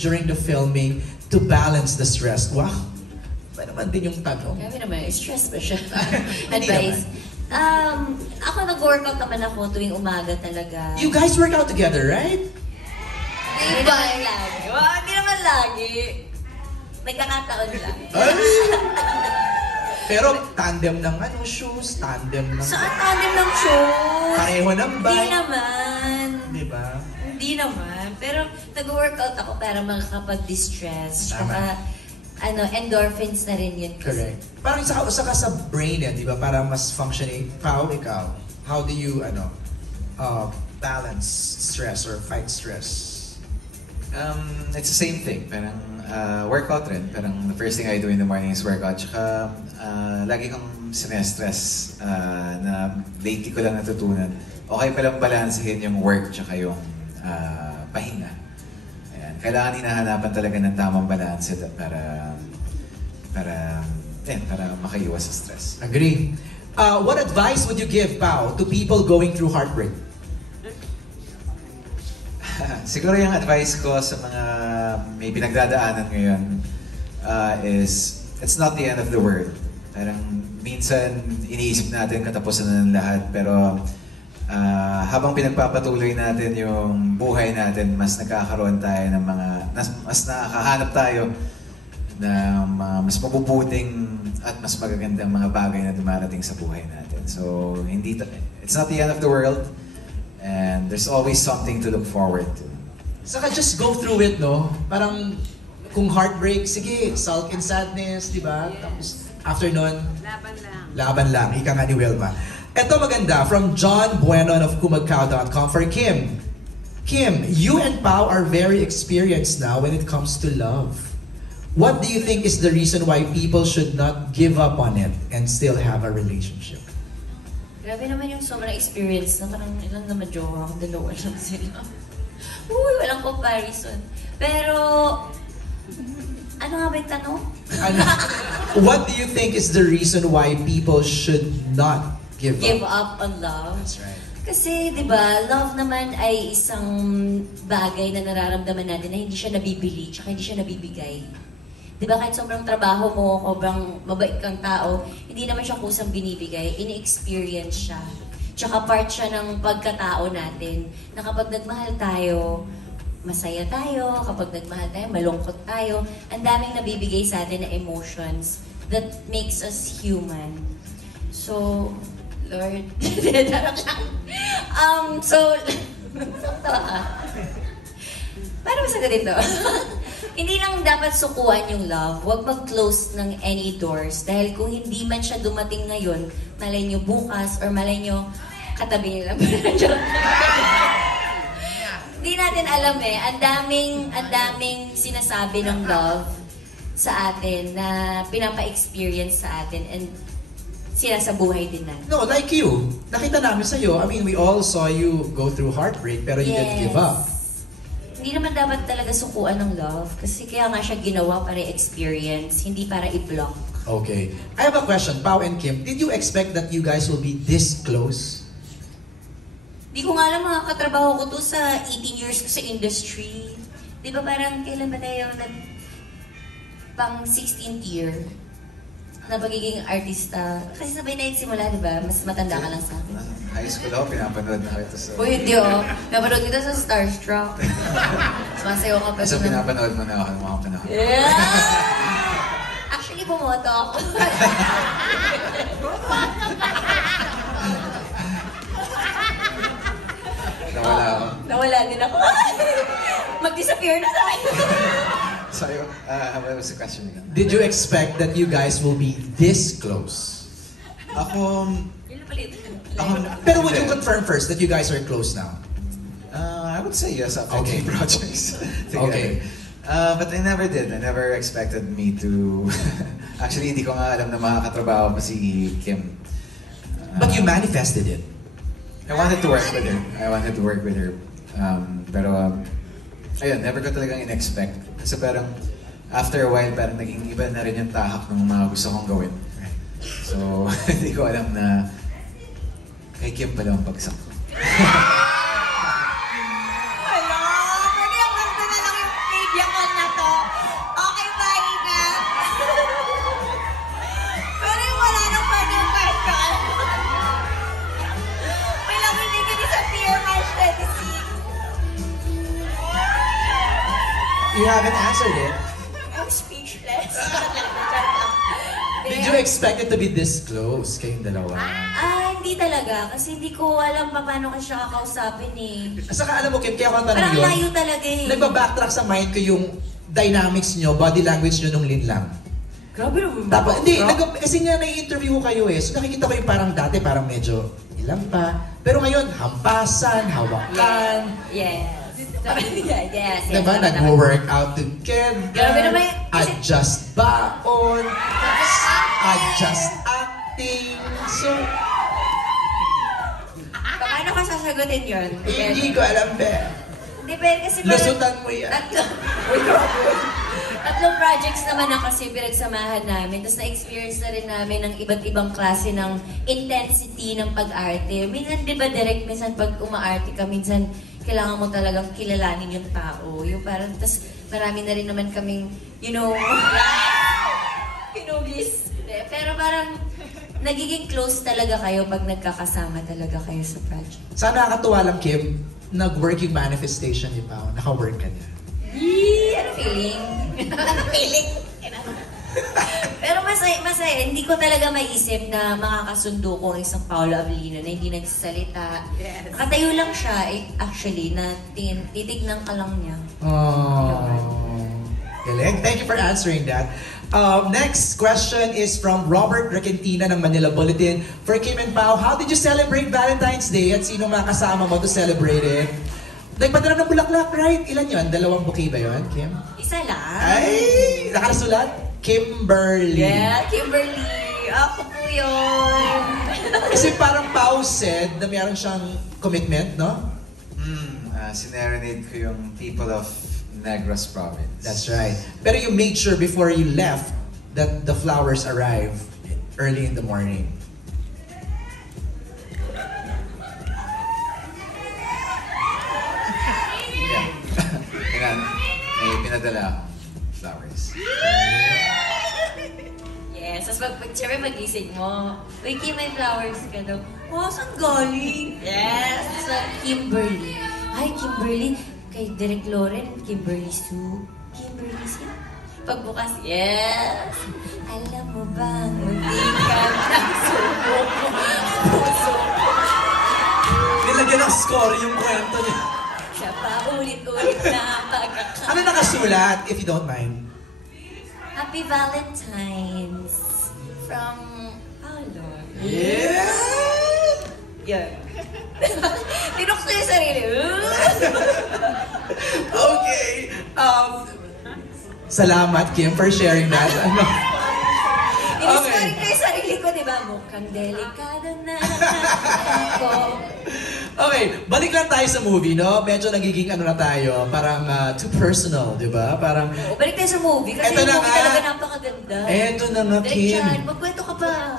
during the filming to balance the stress? Wow! Ba naman din yung tanong? Kaya naman, stress ba siya? Hindi Advice. naman. Ako nag-workout naman ako tuwing umaga talaga. You guys work out together, right? Hindi naman lagi. Hindi naman lagi. Nagkakataon lang. Ay! Pero tandem ng shoes, tandem ng... Saan tandem ng shoes? Pareho ng bike. Hindi naman. Di ba? Hindi naman. Pero nag-workout ako para makakapag-distress. Tama. Saka, endorphins na rin yun. Correct. Parang isa ka sa brain yan, di ba? Para mas functioning. Ikaw, how do you, balance stress or fight stress? It's the same thing. Parang workout rin. Parang the first thing I do in the morning is workout. Tsaka lagi kong sinestress na lately ko lang natutunan. Okay palang balansehin yung work tsaka yung pahinga. Ayan. Kailangan hinahanapan talaga ng tamang balance para makaiwas sa stress. Agree. What advice would you give, Pao, to people going through heartbreak? Siguro yung advice ko sa mga may pinagdadaanan ngayon is it's not the end of the world. Parang minsan iniisip natin katapusan na ng lahat, pero habang pinagpapatuloy natin yung buhay natin, mas nagkakaroon tayo ng mas nakakahanap tayo ng mas mabubuting at mas magagandang mga bagay na dumarating sa buhay natin. So it's not the end of the world. And there's always something to look forward to. Saka just go through it, no? Parang kung heartbreak, sige, sulk in sadness, di ba? Yes. Tapos after nun, laban lang. Laban lang, ika nga ni Wilma. Ito maganda, from John Buenon of kumagkao.com for Kim. Kim, you and Pao are very experienced now when it comes to love. What do you think is the reason why people should not give up on it and still have a relationship? Grabe naman yung sobrang experience na parang ilang naman jowa ako, dalawa lang sila. Uy, walang comparison. Pero, ano nga ba yung tanong? What do you think is the reason why people should not give up on love? That's right. Kasi, di ba, love naman ay isang bagay na nararamdaman natin na hindi siya nabibili, tsaka hindi siya nabibigay. Di ba, kahit sobrang trabaho mo, sobrang mabait kang tao, hindi naman siya kusang binibigay, ini-experience siya. Tsaka part siya ng pagkatao natin, na kapag nagmahal tayo, masaya tayo, kapag nagmahal tayo, malungkot tayo, ang daming nabibigay sa atin na emotions that makes us human. So, Lord, paano ba sagutin to? Hindi lang dapat sukuan yung love. Huwag mag-close ng any doors. Dahil kung hindi man siya dumating ngayon, malay nyo bukas or malay nyo katabi nyo lang. Hindi natin alam eh. Ang daming sinasabi ng love sa atin na pinapa-experience sa atin and sinasabuhay din natin. No, like you. Nakita namin sa'yo. I mean, we all saw you go through heartbreak pero you didn't give up. Hindi naman dapat talaga sukuan ng love kasi kaya nga siya ginawa para experience, hindi para i-block. Okay. I have a question, Pao and Kim. Did you expect that you guys will be this close? Di ko nga alam, mga katrabaho ko to sa 18 years ko sa industry. Di ba parang kailan ba tayo pang 16th year na pagiging artista? Kasi sabay na yung simula, di ba? Mas matanda ka lang sa akin. High school ako, pinapanood na kita sa... Uy, hindi oh. Napanood kita sa Starstruck. Sumasayaw ka pa. So pinapanood mo na ako ng mga panahon. Yeah! Actually, bumoto ako. Nawala ako. Nawala din ako. Mag-disappear na tayo. Sorry, what was the question again? Did you expect that you guys will be this close? Ako... Pero would you confirm first that you guys are close now? I would say yes after Okay. 2 projects together. Okay. But I never did. I never expected me to... Actually, hindi ko nga alam na makakatrabaho pa si Kim. But you manifested it. I wanted to work with her. Pero, ayun, never ko talagang in-expect. Kasi parang, after a while, parang naging iba na rin yung tahak ng mga gusto kong gawin. So, hindi ko alam na kay Kim pala ang bagsak ko. Hello! Pwede ang ganda na lang yung media ko na You haven't answered it. I'm speechless. Did you expect it to be this close kayong dalawa? Hindi talaga. Kasi hindi ko alam pa paano ka siya kakausapin eh. Saka alam mo, Kim, kaya ako natanong Parang yun. layo talaga eh. Nagba-backtrack sa mind ko yung dynamics nyo, body language nyo nung linlang. Grabe naman. Tapos, hindi, kasi nga nai-interview ko kayo eh. So nakikita ko yung parang dati, parang medyo ilang pa. Pero ngayon, hampasan, hawakan. Yes. Yes. Diba? Nag-workout together. Grabe naman yun. Adjust baon. Adjust acting. So, Paano ka sasagutin yun? hindi ko alam, be. Hindi, pero kasi Lusutan mo yan. Tatlong projects naman na kasi pinagsamahan namin. Tapos na-experience na rin namin ng iba't ibang klase ng intensity ng pag-arte. Minsan, di ba, direct, minsan pag umaarte ka, minsan kailangan mo talagang kilalanin yung tao. Yung parang, tapos marami na rin naman kaming, pinugis. Pero parang, nagiging close talaga kayo pag nagkakasama talaga kayo sa project. Sana nakakatuwa lang, Kim, nag-work yung manifestation ni Pao. Naka-work ka niya. Yee! Ano feeling? Ano feeling? Pero masaya. Hindi ko talaga maiisip na makakasundo ko ang isang Paolo Avellino na hindi nagsasalita. Yes. Nakatayo lang siya, actually, na titignan ka lang niya. Oh, galing. Thank you for answering that. Next question is from Robert Requentina ng Manila Bulletin. For Kim and Pao, how did you celebrate Valentine's Day at sino mga kasama mo to celebrate it? Nagpadala ng bulaklak, right? Ilan yun? 2 bouquet ba yun, Kim? Isa lang. Ay! Nakasulat? Kimberly. Yeah, Kimberly. Ako po yun. Kasi parang Pao said na mayroon siyang commitment, no? Sinerenade ko yung people of Negros Province. That's right. Pero you made sure before you left that the flowers arrive early in the morning. Yeah. May pinadala ako. Flowers. Yes, tapos siyempre magising mo. Uy, Kim, may flowers ka daw. Oh, saan galing? Yes, sa Kimberly. Hi, Kimberly. Kay Derek Loren, Kimberly Sue. Kimberly Sue. Pagbukas, yes. Alam mo bang magdikan ng suko ko? Puso ko. Nilagyan ng score yung kwento niya. Siya pa ulit-ulit na pagkakataon. Ano nakasulat, if you don't mind? Happy Valentine's from Paolo. Yeah! Yan. Tinukso yung sarili. Okay. Salamat, Kim, for sharing that. Inis ko rin ko yung sarili ko, di ba? Mukhang delikado na ako. Okay, balik lang tayo sa movie, no? Medyo nagiging ano na tayo, parang too personal, di ba? Parang, Balik tayo sa movie, kasi Eto yung na movie nga. talaga napakaganda. eto na nga, Direk Kim. Chan, magkwento ka pa.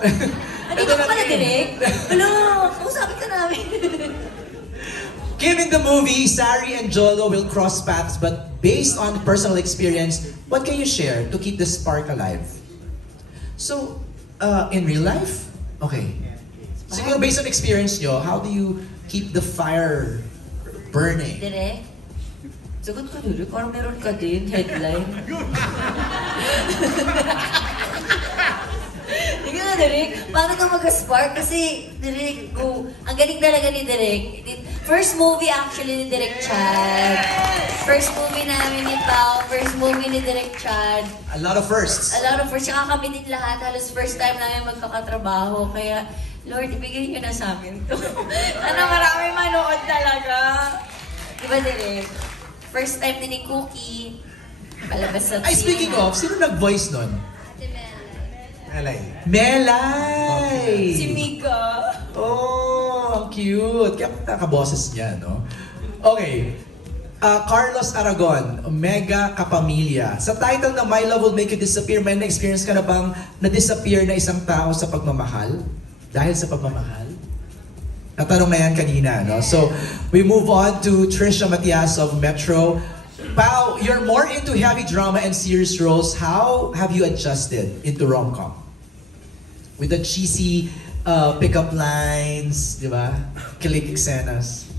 Andito Eto ka na, pala, Kim. Direk. Hello, kausapin ka namin. Kim, in the movie, Sari and Jolo will cross paths, but based on personal experience, what can you share to keep the spark alive? So, in real life? Okay. Siguro based on experience nyo, how do you keep the fire burning? Direk, sagot ka, Direk. Parang meron ka din, headline. Hindi ka na, Direk. Paano ka mag-spark? Kasi, Direk, ang galing talaga ni Direk. First movie actually ni Direk Chad. First movie namin ni Pao. First movie ni Direk Chad. A lot of firsts. A lot of first. Tsaka kami din lahat. Halos first time namin magkakatrabaho. Kaya, Lord, ibigay niyo na sa amin to. Sana marami manood talaga. Diba, Direk? First time din ni Cookie. Palabas sa Ay, speaking of, sino nag-voice nun? Melay. Melay! Si Mika. Oh, ang cute. Kaya kakaboses niya, no? Okay. Carlos Aragon, Mega Kapamilya. Sa title na My Love Will Make You Disappear, may na-experience ka na bang na-disappear na isang tao sa pagmamahal? Dahil sa pagmamahal? Natanong na yan kanina, no? So, we move on to Trisha Matias of Metro. Pao, you're more into heavy drama and serious roles. How have you adjusted into rom-com? With the cheesy pickup lines, di ba? Kilig eksenas.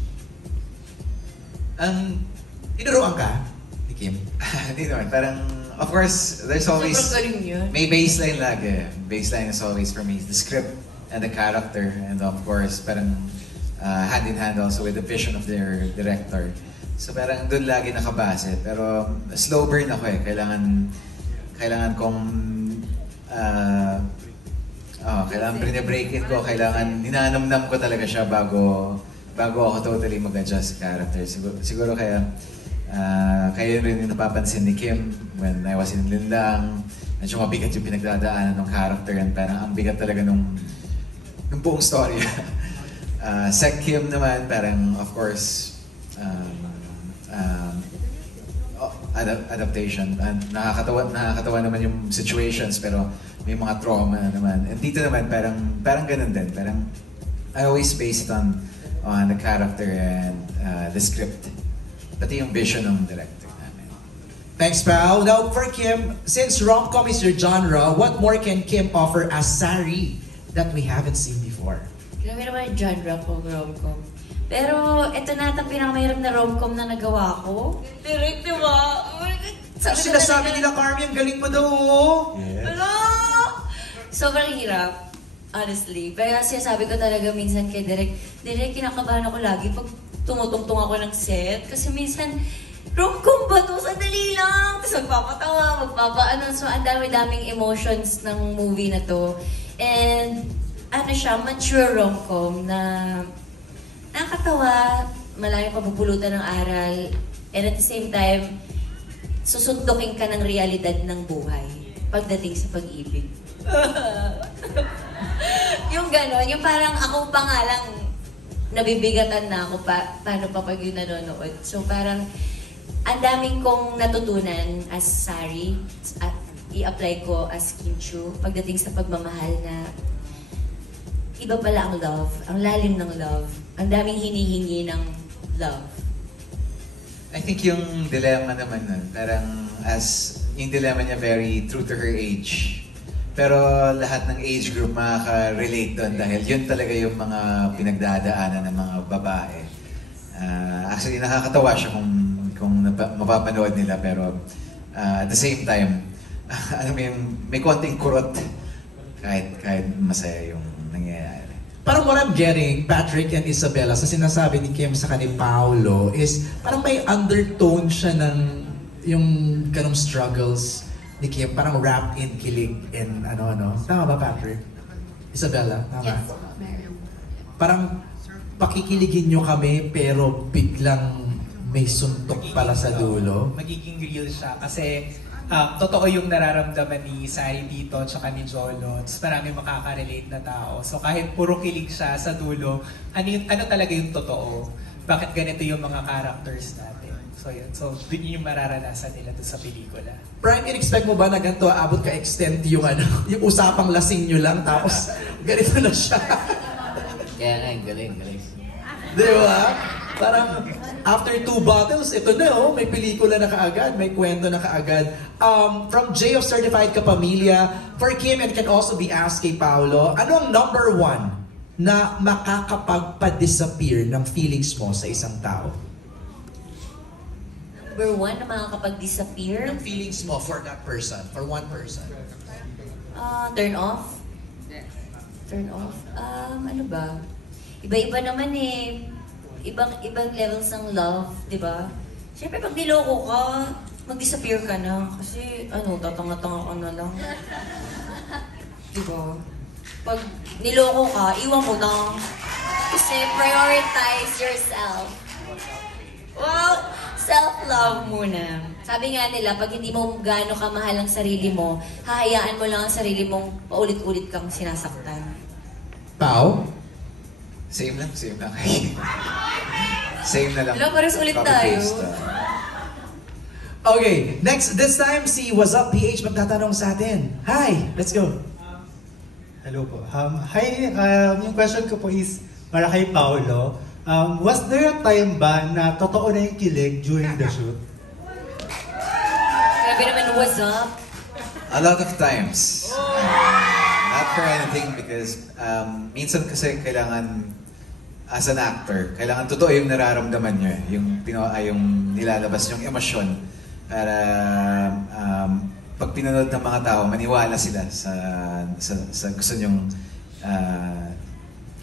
Tinuruan ka ni Kim? Hindi naman, parang, of course, there's always, Sobrang galing yun. may baseline lagi. Baseline is always for me, the script and the character, and of course, parang hand in hand also with the vision of their director. So parang doon lagi nakabase. Pero slow burn ako eh. Kailangan kong kailangan break-in ko, kailangan ninanamnam ko talaga siya bago ako totally mag-adjust sa character. Siguro kaya rin yung napapansin ni Kim when I was in Linlang. Medyo mabigat yung pinagdadaanan ng character and parang ang bigat talaga nung buong story. Sec Kim naman, parang of course, adaptation. Nakakatawa naman yung situations pero may mga trauma naman. And dito naman parang ganun din. Parang I always base it on the character and the script. Pati yung vision ng director namin. Thanks, pal. Now, for Kim, since rom-com is your genre, what more can Kim offer as Sari that we haven't seen before? Grabe naman yung genre ko, rom-com. Pero ito na ang pinakamahirap na rom-com na nagawa ko. Direct, di ba? Sinasabi nila, Carmi, ang galing mo daw. Yes. Ano? Sobrang hirap. Honestly. Pero sinasabi ko talaga minsan kay Direk, kinakabahan ako lagi pag tumutungtong ako ng set. Kasi minsan, rom-com ba to? Sandali lang! Tapos magpapatawa, magpapaano. So, ang dami-daming emotions ng movie na to. And, ano siya, mature rom-com na nakakatawa, malayong pabubulutan ng aral, and at the same time, susundukin ka ng realidad ng buhay pagdating sa pag-ibig. Yung gano'n, yung parang ako pa nga lang nabibigatan na ako paano pa pag yun nanonood. So parang ang daming kong natutunan as Sari at i-apply ko as Kim Chiu pagdating sa pagmamahal na iba pala ang love, ang lalim ng love, ang daming hinihingi ng love. I think yung dilemma naman nun, parang yung dilemma niya very true to her age. Pero lahat ng age group makaka-relate doon dahil yun talaga yung mga pinagdadaanan ng mga babae. Actually, nakakatawa siya kung mapapanood nila pero at the same time, may konting kurot kahit masaya yung nangyayari. Parang what I'm getting, Patrick and Isabella, sa sinasabi ni Kim sa ni Paolo is parang may undertone siya ng yung ganong struggles ni Kim, parang wrapped in kilig and ano-ano. Tama ba, Patrick? Isabella, tama? Yes. Parang pakikiligin nyo kami pero biglang may suntok pala sa dulo. Magiging real siya kasi totoo yung nararamdaman ni Sari dito tsaka ni Jolo. Tapos marami makaka-relate na tao. So kahit puro kilig siya sa dulo, ano talaga yung totoo? Bakit ganito yung mga characters natin? So yun. So yun yung mararanasan nila doon sa pelikula. Prime, in-expect mo ba na ganito abot ka-extend yung yung usapang lasing nyo lang tapos ganito na siya? Kaya nga, galing. Di ba? Parang after 2 bottles, ito na may pelikula na kaagad, may kwento na kaagad. From J of Certified Kapamilya, for Kim and can also be asked kay Paolo, ano ang number 1 na makakapagpa-disappear ng feelings mo sa isang tao? Number 1 na makakapag-disappear. Yung feelings mo for that person, for one person. Turn off. Turn off. Ano ba? Iba-iba naman eh. Ibang levels ng love, di ba? Siyempre, pag niloko ka, mag-disappear ka na. Kasi, tatanga-tanga ka na lang. Di ba? Pag niloko ka, iwan mo na. Kasi prioritize yourself. Well, self-love muna. Sabi nga nila, pag hindi mo gaano kamahal ang sarili mo, hahayaan mo lang ang sarili mong paulit-ulit kang sinasaktan. Pao? Same lang. Same na lang. Hello, pares ulit tayo. Okay, next, this time si What's Up PH magtatanong sa atin. Hi, let's go. Hello po. Hi, yung question ko po is para kay Paolo. Was there a time ba na totoo na yung kilig during the shoot? Grabe naman, what's up? A lot of times. Not for anything because minsan kasi kailangan as an actor, kailangan totoo yung nararamdaman nyo. Yung nilalabas yung emosyon. para pag pinanood ng mga tao, maniwala sila sa gusto nyong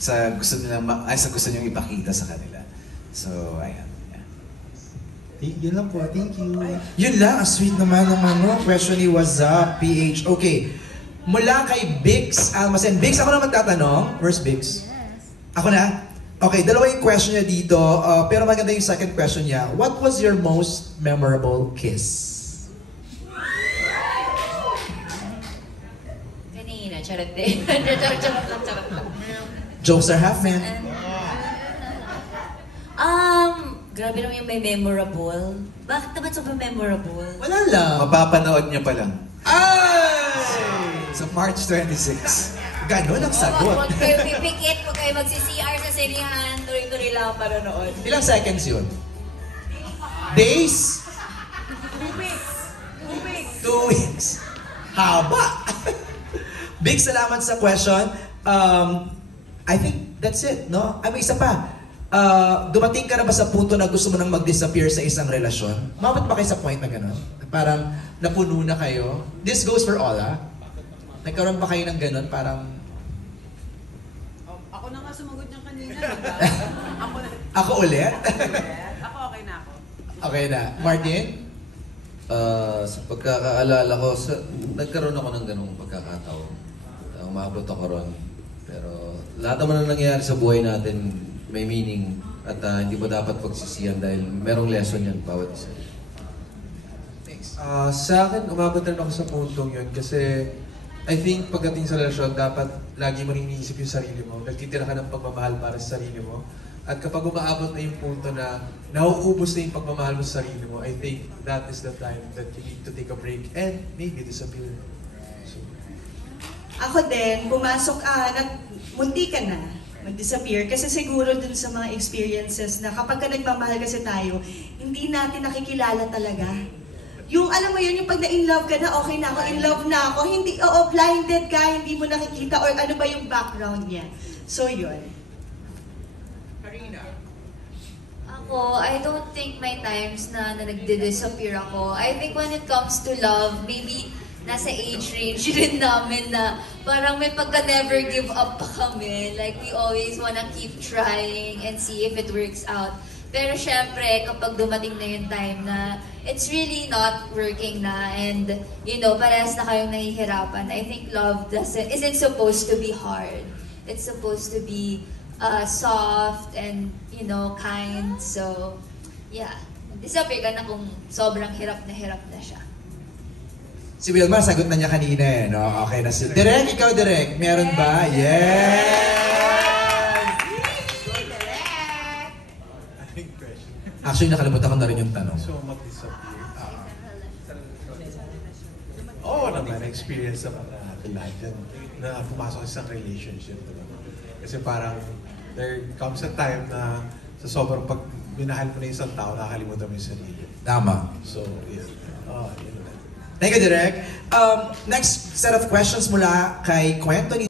sa gusto nyong ipakita sa kanila. So, ayan. Yun lang po, thank you. Yun lang, ang sweet naman ng question ni What's Up, PH. Okay, mula kay Bix Almacen. Bix, ako na magtatanong. Where's Bix? Ako na? Okay, dalawa yung question niya dito, pero maganda yung second question niya. What was your most memorable kiss? Kanina, charot din. Charot lang. Jokes are half, man. Grabe naman yung may memorable. Bakit naman sobrang memorable? Wala lang. Mapapanood nyo pa lang. Ay! Sa March 26. Ganon ang sagot. Huwag kayo pipikit, huwag kayo magsi-CR sa sinihan, tuloy-tuloy lang ang paronood. Ilang seconds yun? Days? 2 weeks. Haba! Big salamat sa question. I think that's it, no? Ay, may isa pa. Dumating ka na ba sa punto na gusto mo nang mag-disappear sa isang relasyon? Mabot ba kayo sa point na gano'n? Parang napuno na kayo? This goes for all, ha? Nagkaroon ba kayo ng gano'n? Parang... Ako na nga sumagot niyang kanina. Ako na. Ako ulit? Ako okay na ako. Okay na. Martin? Sa pagkakaalala ko, nagkaroon ako ng ganung pagkakataon. Umabot ako ron. Pero lahat naman na nangyayari sa buhay natin may meaning at hindi mo dapat pagsisihan dahil merong lesson yan bawat isa. Thanks. Sa akin, umabot rin ako sa puntong yun kasi I think pagdating sa relasyon, dapat lagi mo rin iniisip yung sarili mo. Nagtitira ka ng pagmamahal para sa sarili mo. At kapag umaabot na yung punto na nauubos na yung pagmamahal mo sa sarili mo, I think that is the time that you need to take a break and maybe disappear. So, Ako din, munti ka na mag-disappear kasi siguro dun sa mga experiences na kapag ka nagmamahal kasi tayo, hindi natin nakikilala talaga. Yung alam mo yun, yung pag na-in love ka na, okay na ako, in love na ako, hindi, blinded ka, hindi mo nakikita or ano ba yung background niya. So yun. Karina? Ako, I don't think may times na nagdi-disappear ako. I think when it comes to love, maybe nasa age range rin namin na parang may pagka never give up pa kami. Like, we always wanna keep trying and see if it works out. Pero syempre, kapag dumating na yung time na it's really not working na and, you know, parehas na kayong nahihirapan, I think love isn't supposed to be hard. It's supposed to be soft and, you know, kind. So, yeah. Disappear ka na kung sobrang hirap na siya. Si Wilmar, sagot na niya kanina eh, no? Okay na si... Direk, ikaw Direk, meron ba? Yes! Actually, nakalimutan ko na rin yung tanong. so mag-disappear. Oo naman, experience naman natin lahat yan na pumasok sa isang relationship. Diba? Kasi parang there comes a time na sa sobrang pag minahal mo na isang tao, nakakalimutan mo yung sarili. Tama. So, yun. Yun na. Thank you, Direk. Next set of questions mula kay Kwento ni